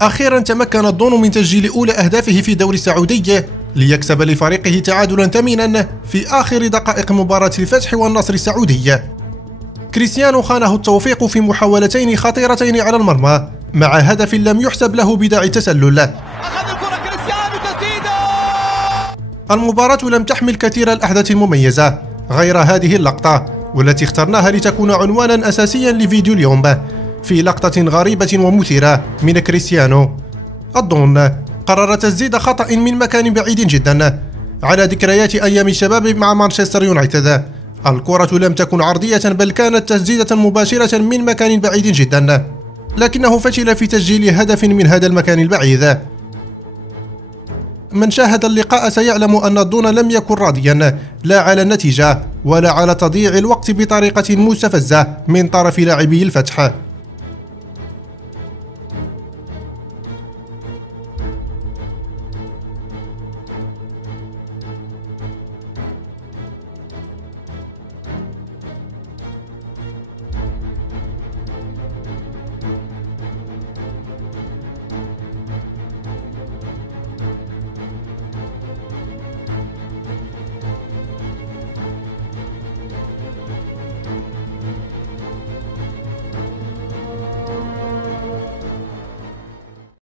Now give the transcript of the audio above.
أخيرا تمكن الضون من تسجيل أولى أهدافه في الدوري السعودي ليكسب لفريقه تعادلا ثمينا في آخر دقائق مباراة الفتح والنصر السعودي. كريستيانو خانه التوفيق في محاولتين خطيرتين على المرمى مع هدف لم يحسب له بداعي التسلل. أخذ الكرة كريستيانو تسديده. المباراة لم تحمل كثير الأحداث المميزة غير هذه اللقطة، والتي اخترناها لتكون عنوانا أساسيا لفيديو اليوم، في لقطة غريبة ومثيرة من كريستيانو. الضون قرر تسديد خطأ من مكان بعيد جدا على ذكريات أيام الشباب مع مانشستر يونايتد. الكرة لم تكن عرضية بل كانت تسديدة مباشرة من مكان بعيد جدا، لكنه فشل في تسجيل هدف من هذا المكان البعيد. من شاهد اللقاء سيعلم أن الضون لم يكن راضيا لا على النتيجة ولا على تضييع الوقت بطريقة مستفزة من طرف لاعبي الفتح.